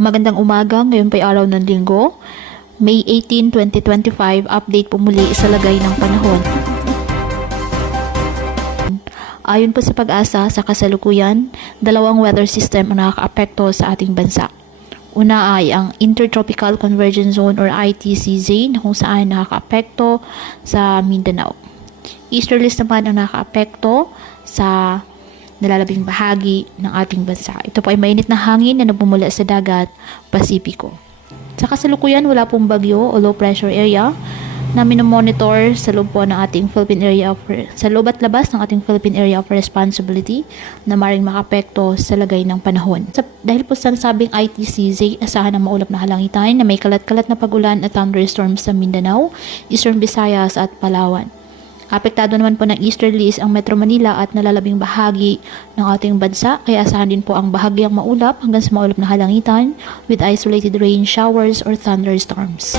Magandang umaga, ngayon pa'y araw ng linggo, May 18, 2025, update po muli sa lagay ng panahon. Ayon po sa pag-asa, sa kasalukuyan, dalawang weather system ang nakakaapekto sa ating bansa. Una ay ang Intertropical Convergence Zone or ITCZ na kung saan nakakaapekto sa Mindanao. Easterlies naman ang nakakaapekto sa nalalabing bahagi ng ating bansa. Ito po ay mainit na hangin na nagmumula sa dagat Pasipiko. Sa kasalukuyan, wala pong bagyo o low pressure area na minomonitor sa loob po ng ating sa loob at labas ng ating Philippine Area of Responsibility na maring makapekto sa lagay ng panahon. Dahil po sa sabing ITCZ, asahan ang maulap na halangitan na may kalat-kalat na pagulan at thunderstorms sa Mindanao, Eastern Visayas at Palawan. Apektado naman po ng easterlies ang Metro Manila at nalalabing bahagi ng ating bansa, kaya asahan din po ang bahagyang maulap hanggang sa maulap na halangitan with isolated rain showers or thunderstorms.